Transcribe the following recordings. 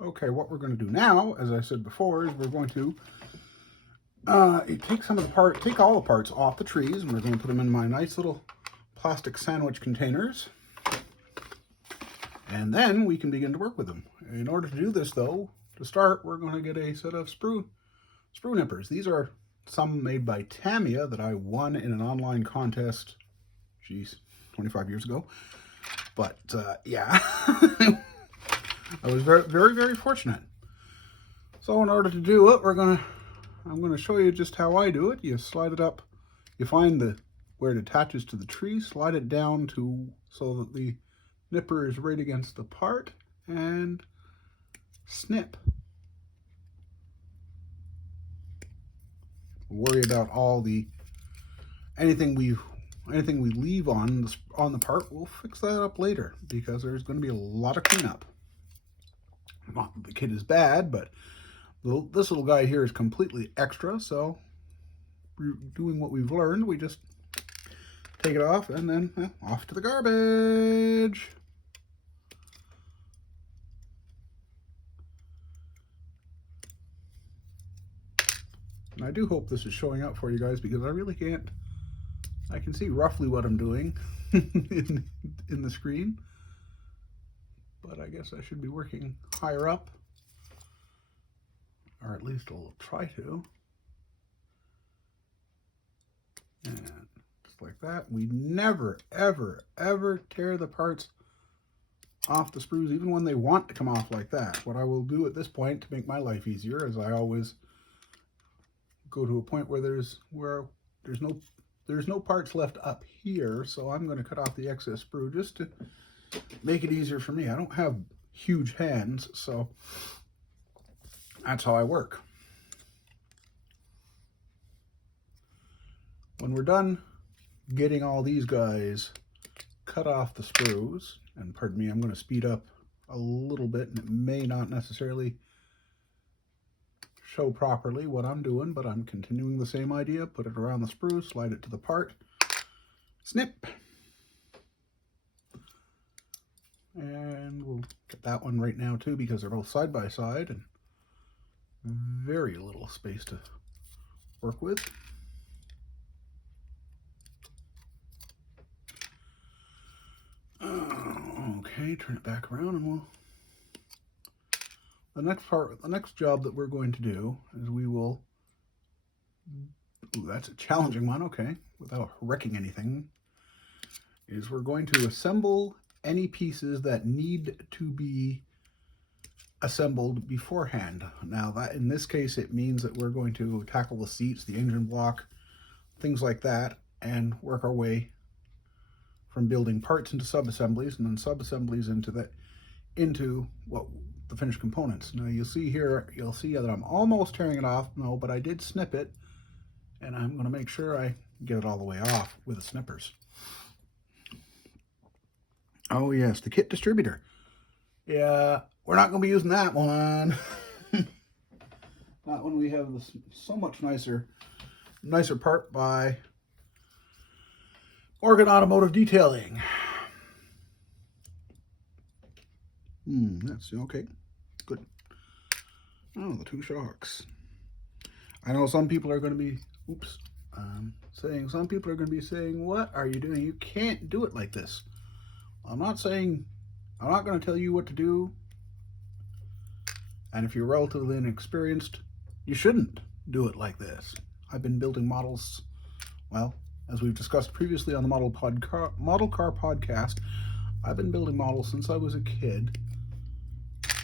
Okay, what we're going to do now, as I said before, is we're going to take all the parts off the trees, and we're going to put them in my nice little plastic sandwich containers. And then we can begin to work with them. In order to do this, though, to start, we're going to get a set of sprue nippers. These are some made by Tamiya that I won in an online contest, 25 years ago. But yeah, I was very fortunate. So in order to do it, I'm going to show you just how I do it. You slide it up, you find where it attaches to the tree, slide it down so that the nipper is right against the part, and snip. Worry about anything we leave on the part. We'll fix that up later because there's going to be a lot of cleanup. Not that the kit is bad, but this little guy here is completely extra, so we're doing what we've learned. We just take it off and then off to the garbage. And I do hope this is showing up for you guys because I really can't. I can see roughly what I'm doing in the screen, but I guess I should be working higher up, or at least I'll try to. And just like that. We never, ever tear the parts off the sprues, even when they want to come off like that. What I will do at this point to make my life easier is I always go to a point where there's no parts left up here, so I'm going to cut off the excess sprue just to make it easier for me. I don't have huge hands, so that's how I work. When we're done getting all these guys cut off the sprues, and pardon me, I'm going to speed up a little bit, and it may not necessarily show properly what I'm doing, but I'm continuing the same idea. Put it around the sprue, slide it to the part, snip, and we'll get that one right now too because they're both side by side and very little space to work with. Okay, turn it back around and the next job that we're going to do is we will, that's a challenging one, okay, without wrecking anything, is we're going to assemble any pieces that need to be assembled beforehand. Now that, in this case, it means that we're going to tackle the seats, the engine block, things like that, and work our way from building parts into sub-assemblies and then sub-assemblies into what the finished components. Now you'll see that I'm almost tearing it off, but I did snip it, and I'm going to make sure I get it all the way off with the snippers. Oh yes, the kit distributor. Yeah, we're not going to be using that one. Not when we have this so much nicer part by Oregon Automotive Detailing. That's okay. Good. Oh, the two shocks. I know some people are going to be, some people are going to be saying, what are you doing? You can't do it like this. I'm not going to tell you what to do. And if you're relatively inexperienced, you shouldn't do it like this. I've been building models, well, as we've discussed previously on the Model Car podcast, I've been building models since I was a kid.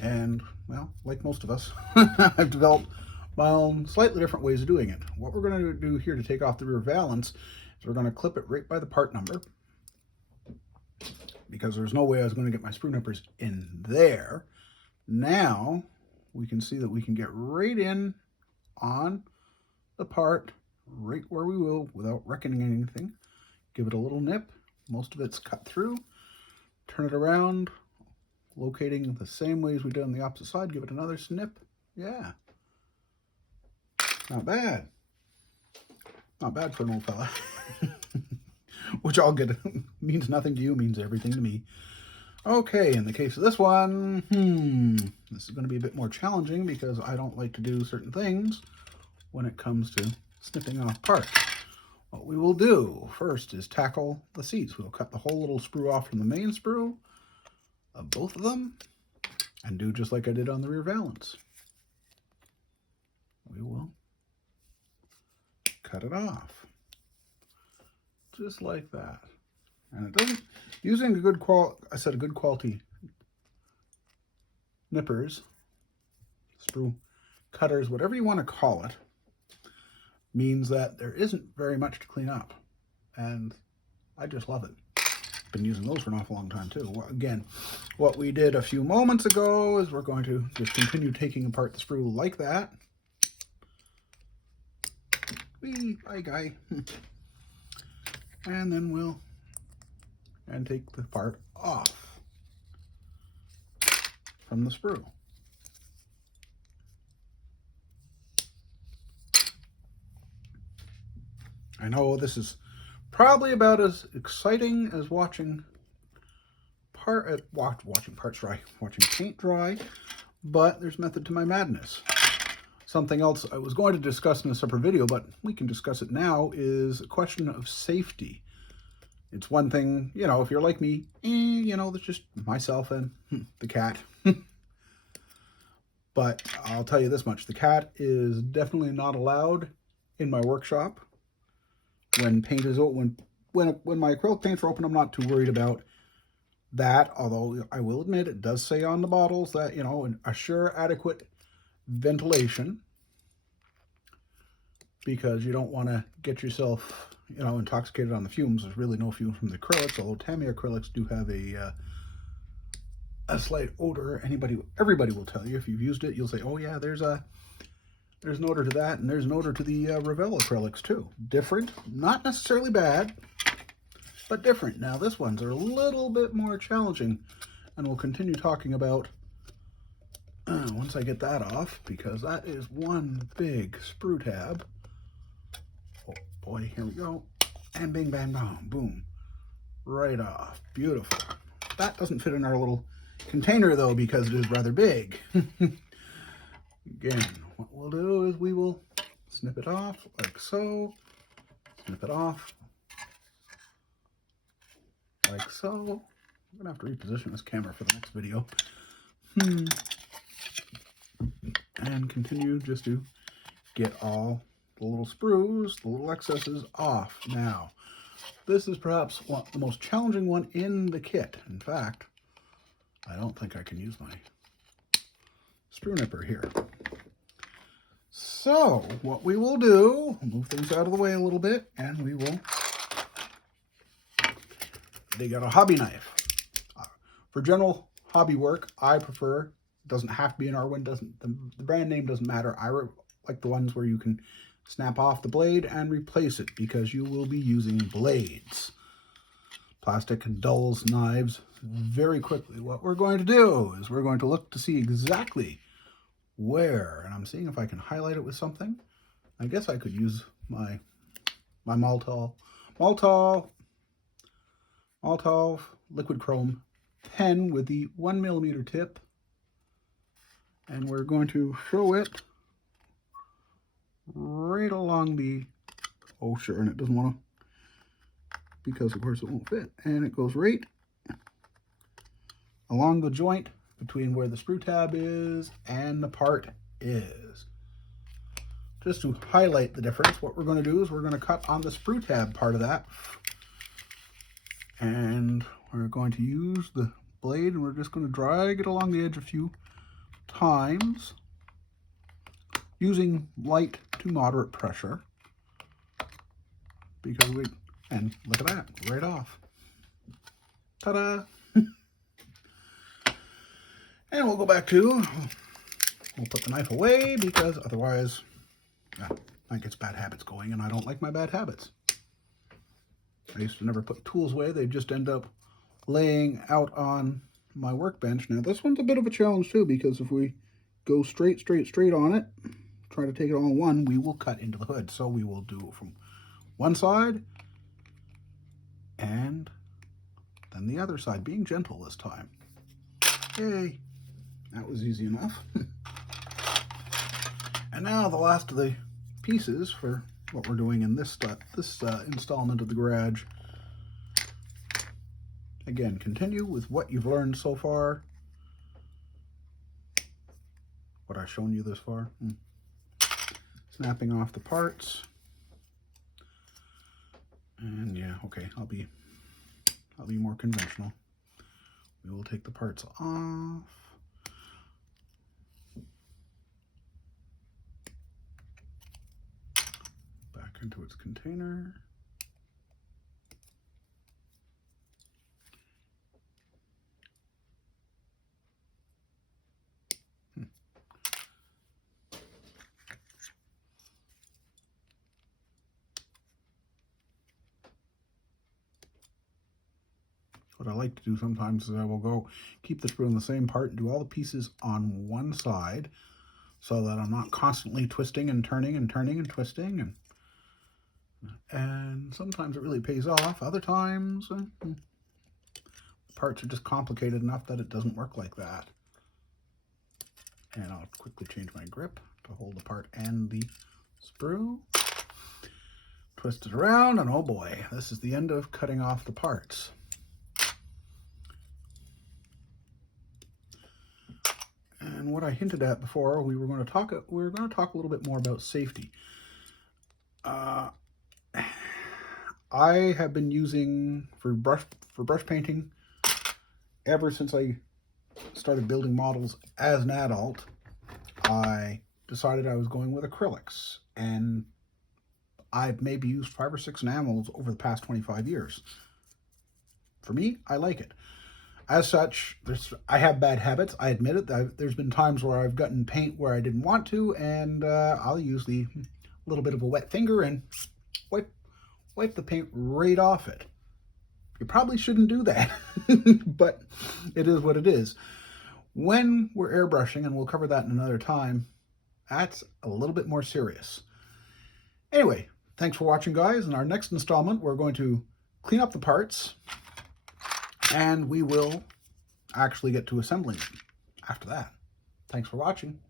And, well, like most of us, I've developed my own slightly different ways of doing it. What we're going to do here to take off the rear valance is we're going to clip it right by the part number, because there's no way I was going to get my sprue nippers in there. Now we can see that we can get right in on the part, right where we will, without wrecking anything. Give it a little nip. Most of it's cut through. Turn it around, locating the same way as we did on the opposite side. Give it another snip. Yeah. Not bad. Not bad for an old fella. Which I'll get. Means nothing to you, means everything to me. Okay, in the case of this one, this is going to be a bit more challenging because I don't like to do certain things when it comes to snipping off parts. What we will do first is tackle the seats. We'll cut the whole little sprue off from the main sprue of both of them and do just like I did on the rear valance. We will cut it off just like that. And it doesn't, using a good quality nippers, sprue cutters, whatever you want to call it, means that there isn't very much to clean up. And I just love it. Been using those for an awful long time too. Again, what we did a few moments ago is we're going to just continue taking apart the sprue like that. Bye, guy. And then we'll take the part off from the sprue. I know this is probably about as exciting as watching paint dry, but there's method to my madness. Something else I was going to discuss in a separate video, but we can discuss it now, is a question of safety. It's one thing, you know, if you're like me, you know, that's just myself and the cat. But I'll tell you this much, the cat is definitely not allowed in my workshop. When paint is open, when my acrylic paints are open, I'm not too worried about that, although I will admit it does say on the bottles that, you know, assure adequate ventilation, because you don't want to get yourself, you know, intoxicated on the fumes. There's really no fumes from the acrylics, although Tamiya acrylics do have a slight odor. Everybody will tell you, if you've used it, you'll say, oh yeah, there's an odor to that, and there's an odor to the Revell acrylics too. Different, not necessarily bad, but different. Now this one's a little bit more challenging, and we'll continue talking about once I get that off, because that is one big sprue tab. Oh boy, here we go. And bing, bang, bang, boom. Right off. Beautiful. That doesn't fit in our little container though, because it is rather big. Again, what we'll do is we will snip it off like so. Snip it off like so. I'm gonna have to reposition this camera for the next video. And continue just to get all the little sprues, the little excesses off. Now, this is perhaps the most challenging one in the kit. In fact, I don't think I can use my sprue nipper here. So, what we will do, move things out of the way a little bit, and we will dig out a hobby knife. For general hobby work, I prefer, doesn't have to be an Arwin, the brand name doesn't matter. I like the ones where you can snap off the blade and replace it, because you will be using blades. Plastic dulls knives very quickly. What we're going to do is we're going to look to see exactly where, and I'm seeing if I can highlight it with something. I guess I could use my Maltol liquid chrome pen with the 1mm tip, and we're going to show it right along the, oh sure, and it doesn't want to, because of course it won't fit, and it goes right along the joint between where the sprue tab is and the part is. Just to highlight the difference, what we're going to do is we're going to cut on the sprue tab part of that, and we're going to use the blade, and we're just going to drag it along the edge a few times using light to moderate pressure, because and look at that, right off. Ta-da! And we'll go back to, we'll put the knife away, because otherwise I get bad habits going, and I don't like my bad habits. I used to never put tools away. They just end up laying out on my workbench. Now this one's a bit of a challenge too, because if we go straight on it, try to take it all in one, we will cut into the hood. So we will do it from one side and then the other side, being gentle this time. Yay, that was easy enough. And now the last of the pieces for what we're doing in this installment of the garage. Again, continue with what you've learned so far. What I've shown you this far. Snapping off the parts. And yeah, okay, I'll be more conventional. We will take the parts off. Back into its container. What I like to do sometimes is I will go keep the sprue in the same part and do all the pieces on one side so that I'm not constantly twisting and turning and turning and twisting. And sometimes it really pays off. Other times, parts are just complicated enough that it doesn't work like that. And I'll quickly change my grip to hold the part and the sprue. Twist it around, and oh boy, this is the end of cutting off the parts. And what I hinted at before, we were going to talk a little bit more about safety. I have been using for brush painting ever since I started building models as an adult. I decided I was going with acrylics, and I've maybe used 5 or 6 enamels over the past 25 years. For me, I like it. As such, I have bad habits. I admit it. There's been times where I've gotten paint where I didn't want to, and I'll use the little bit of a wet finger and wipe the paint right off it. You probably shouldn't do that, but it is what it is. When we're airbrushing, and we'll cover that in another time, that's a little bit more serious. Anyway, thanks for watching, guys. In our next installment, we're going to clean up the parts, and we will actually get to assembling them after that. Thanks for watching.